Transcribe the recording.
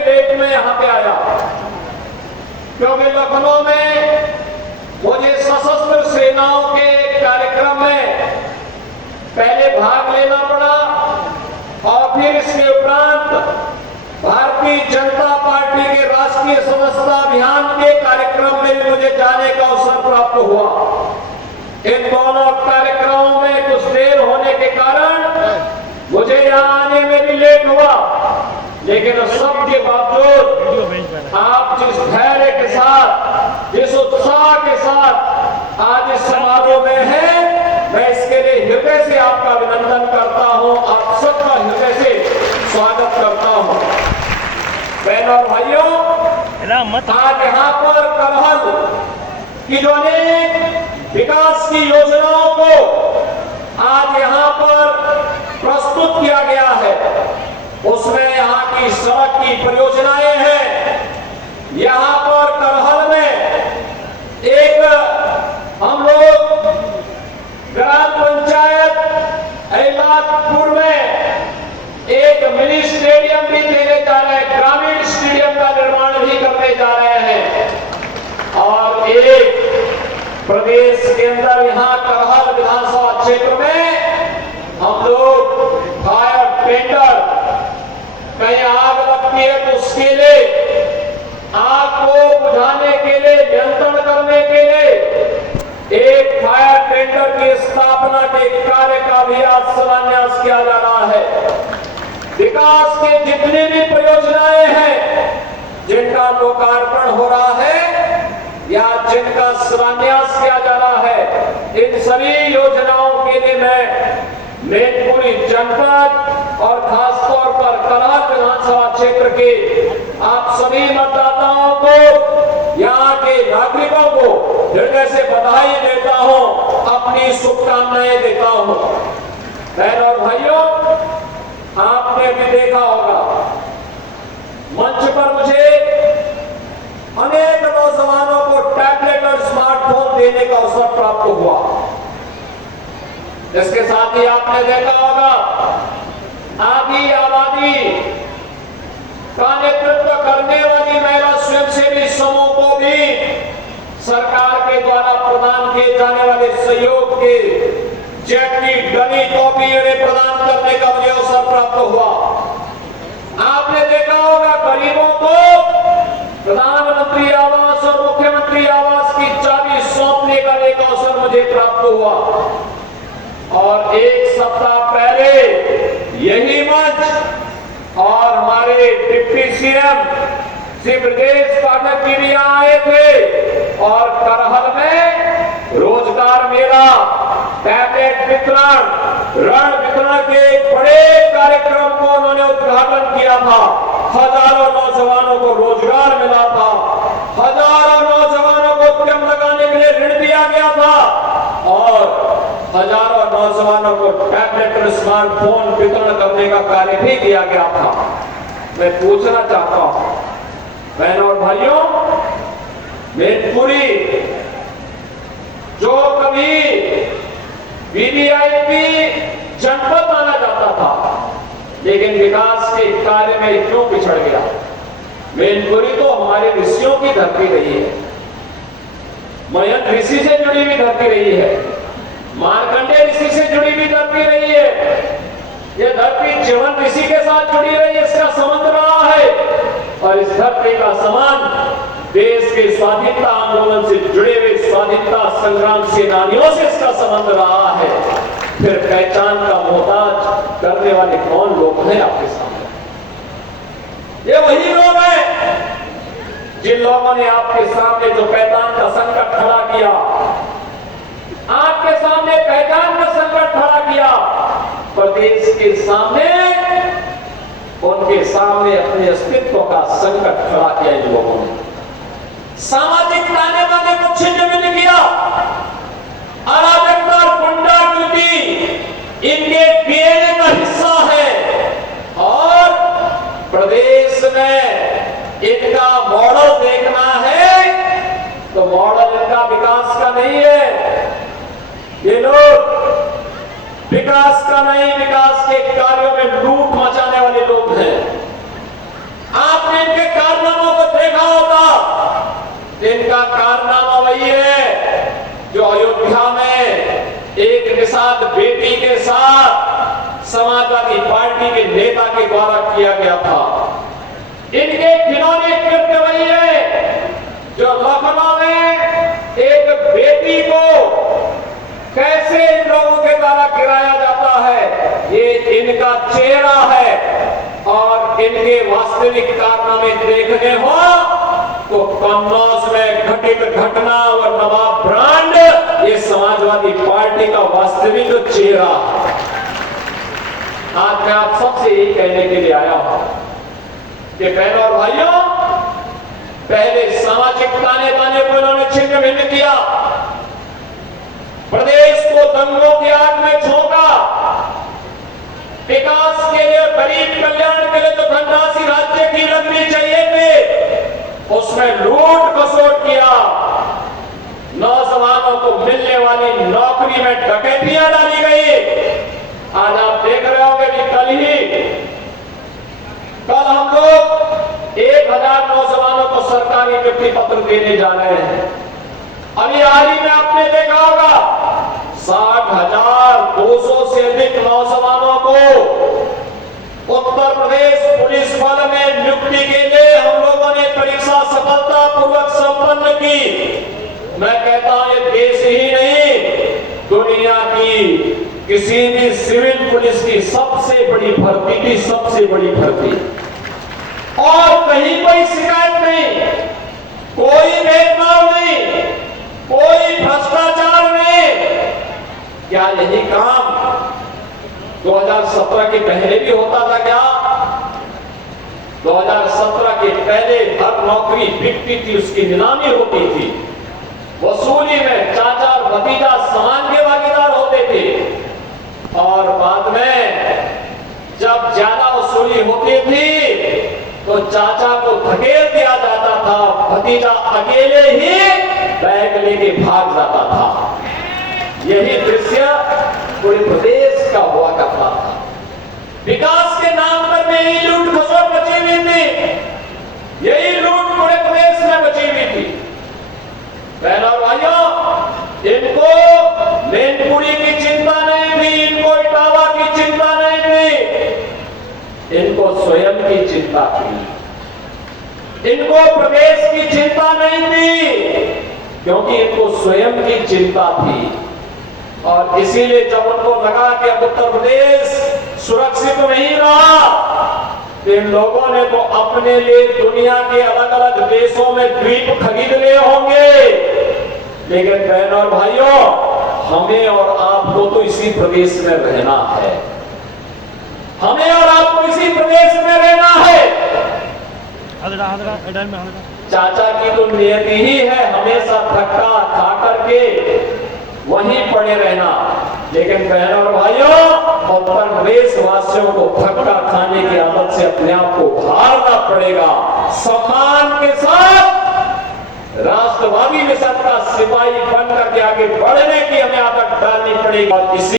Date में यहाँ पे आया, क्योंकि लखनऊ में मुझे सशस्त्र सेनाओं के कार्यक्रम में पहले भाग लेना पड़ा और फिर इसके उपरांत भारतीय जनता पार्टी के राष्ट्रीय सदस्यता अभियान के कार्यक्रम में भी मुझे जाने का अवसर प्राप्त हुआ। इन दोनों कार्यक्रमों में कुछ देर होने के कारण मुझे यहाँ आने में भी लेट हुआ, लेकिन सबके बावजूद आप जिस धैर्य के साथ, जिस उत्साह के साथ आज इस समारोह में हैं, मैं इसके लिए हृदय से आपका अभिनंदन करता हूं, आप सबका हृदय से स्वागत करता हूं। बहनों और भाइयों, आज यहाँ पर करहल की जो अनेक विकास की योजनाओं को आज यहाँ पर प्रस्तुत किया गया है, उसमें यहाँ की सड़क की परियोजनाएं हैं। यहाँ पर करहल में एक हम लोग ग्राम पंचायत एलादपुर में एक मिनी स्टेडियम भी देने जा रहे हैं, ग्रामीण स्टेडियम का निर्माण भी करने जा रहे हैं। और एक प्रदेश के अंदर यहाँ करहल विधानसभा क्षेत्र में हम लोग फायर टेंडर, कहीं आग लगती है तो उसके लिए, आग को बुझाने के लिए, नियंत्रण करने के लिए एक फायर टेंडर की स्थापना के कार्य का भी आज शिलान्यास किया जा रहा है। विकास के जितनी भी परियोजनाएं हैं जिनका लोकार्पण हो रहा है या जिनका शिलान्यास किया जा रहा है, इन सभी योजनाओं के लिए मैं मैनपुरी जनपद और खासतौर पर करहल विधानसभा क्षेत्र के आप सभी मतदाताओं को, यहाँ के नागरिकों को हृदय से बधाई देता हूँ, अपनी शुभकामनाएं देता हूँ। बहनों और भाइयों, आपने भी देखा होगा मंच पर मुझे अनेक नौजवानों को टैबलेट और स्मार्टफोन देने का अवसर प्राप्त हुआ। इसके साथ ही आपने देखा होगा आदि आबादी का नेतृत्व करने वाली महिला स्वयंसेवी समूह को भी सरकार के द्वारा प्रदान किए जाने वाले सहयोग के जैकेट, डली, टोपी प्रदान करने का मुझे अवसर प्राप्त हुआ। आपने देखा होगा गरीबों को प्रधानमंत्री आवास और मुख्यमंत्री आवास की चाबी सौंपने का एक अवसर मुझे प्राप्त हुआ। और एक सप्ताह पहले यही मंच और हमारे डिप्टी सीएम श्री ब्रजेश पाठक जी भी यहाँ आए थे और करहल में रोजगार मेला, टैबलेट वितरण, ऋण वितरण के एक बड़े कार्यक्रम को उन्होंने उद्घाटन किया था। हजारों नौजवानों को रोजगार मिला था, हजारों नौजवानों को उद्यम लगाने के लिए ऋण दिया गया था और हजारों नौजवानों को टैबलेट और स्मार्टफोन वितरण करने का कार्य भी किया गया था। मैं पूछना चाहता हूं बहनों और भाइयों, मैनपुरी जो कभी वीवीआईपी जनपद माना जाता था, लेकिन विकास के कार्य में क्यों पिछड़ गया? मैनपुरी तो हमारे ऋषियों की धरती रही है, मयंक ऋषि से जुड़ी हुई धरती रही है, मार्कंडेय ऋषि से जुड़ी हुई धरती रही है, यह धरती च्यवन ऋषि के साथ जुड़ी रही है, इसका संबंध रहा है। और इस धरती का संबंध देश के स्वाधीनता आंदोलन से जुड़े हुए स्वाधीनता संग्राम सेनानियों से इसका संबंध रहा है। फिर पहचान का मोहताज करने वाले कौन लोग हैं आपके सामने? ये वही लोग हैं जिन लोगों ने आपके सामने जो पहचान का संकट खड़ा किया, आपके सामने पहचान का संकट खड़ा किया, प्रदेश के सामने, उनके सामने अपने अस्तित्व का संकट खड़ा किया इन लोगों ने। सामाजिक ताने बाने को छिन्न भिन्न किया, अराजकता और गुंडागर्दी इनके डीएनए का हिस्सा है और प्रदेश में इनका मॉडल देखना है तो मॉडल इनका विकास का नहीं है। ये लोग विकास का नहीं, विकास के कार्यों में लूट मचाने वाले लोग हैं। आपने वही है जो अयोध्या में एक निषाद बेटी के साथ समाजवादी पार्टी के नेता के द्वारा किया गया था। इनके घिनौने कृत्य वही है जो लखनऊ में एक बेटी को कैसे इन लोगों के द्वारा गिराया जाता है, ये इनका चेहरा है। और इनके वास्तविक कारनामे देखने हो तो कन्नौज में घटित घटना और नवाब ब्रांड ये समाजवादी पार्टी का वास्तविक चेहरा। आज मैं आप सबसे यही कहने के लिए आया हूं कि बहनों और भाइयों, पहले सामाजिक ताने बाने को इन्होंने छिन्न भिन्न किया, प्रदेश को दंगों की आग में झोंका, विकास के लिए, गरीब कल्याण के लिए तो धनराशि राज्य की लगनी चाहिए थी, उसमें लूट खसोट किया, नौजवानों को मिलने वाली नौकरी में डकैतियां डाली गई। आज आप देख रहे होंगे कि कल हम लोग 1000 नौजवानों को सरकारी नियुक्ति पत्र देने जा रहे हैं। अभी हाल ही में आपने देखा होगा 60,200 से अधिक नौजवानों को उत्तर प्रदेश पुलिस बल में नियुक्ति के लिए हम लोगों ने परीक्षा सफलतापूर्वक संपन्न की। मैं कहता हूं ये देश ही नहीं, दुनिया की किसी भी सिविल पुलिस की सबसे बड़ी भर्ती थी, सबसे बड़ी भर्ती। और कहीं कोई शिकायत नहीं, कोई भेदभाव नहीं, कोई भ्रष्टाचार नहीं। क्या यही काम 2017 के पहले भी होता था क्या? 2017 के पहले हर नौकरी बिकती थी, उसकी नीलामी होती थी, वसूली में चाचा और भतीजा समान के भागीदार होते थे। और बाद में जब ज्यादा वसूली होती थी तो चाचा को धकेल दिया जाता था, भतीजा अकेले ही बैग लेके भाग जाता था। यही दृश्य पूरे प्रदेश का हुआ करता था। विकास के नाम पर में यही लूट खसोट बची हुई थी, यही लूट पूरे प्रदेश में बची हुई थी। बहनों और भाइयों, इनको मैनपुरी की चिंता नहीं थी, इनको इटावा की चिंता नहीं थी, इनको स्वयं की चिंता थी। इनको प्रदेश की चिंता नहीं थी, क्योंकि इनको स्वयं की चिंता थी। और इसीलिए जब उनको लगा कि अब उत्तर प्रदेश सुरक्षित नहीं रहा, तो इन लोगों ने तो अपने लिए दुनिया के अलग अलग देशों में द्वीप खरीद लिए होंगे। लेकिन बहनों और भाइयों, हमें और आपको तो इसी प्रदेश में रहना है, हमें और आपको इसी प्रदेश में रहना है। चाचा की तो नियति ही है हमेशा धक्का खा करके वहीं पड़े रहना। लेकिन बहनों और भाइयों, उत्तर प्रदेश वासियों को धक्का खाने की आदत से अपने आप को उभारना पड़ेगा। सम्मान के साथ राष्ट्रवादी मिशन का सिपाही बनकर के आगे बढ़ने की हमें आदत डालनी पड़ेगी। और इसी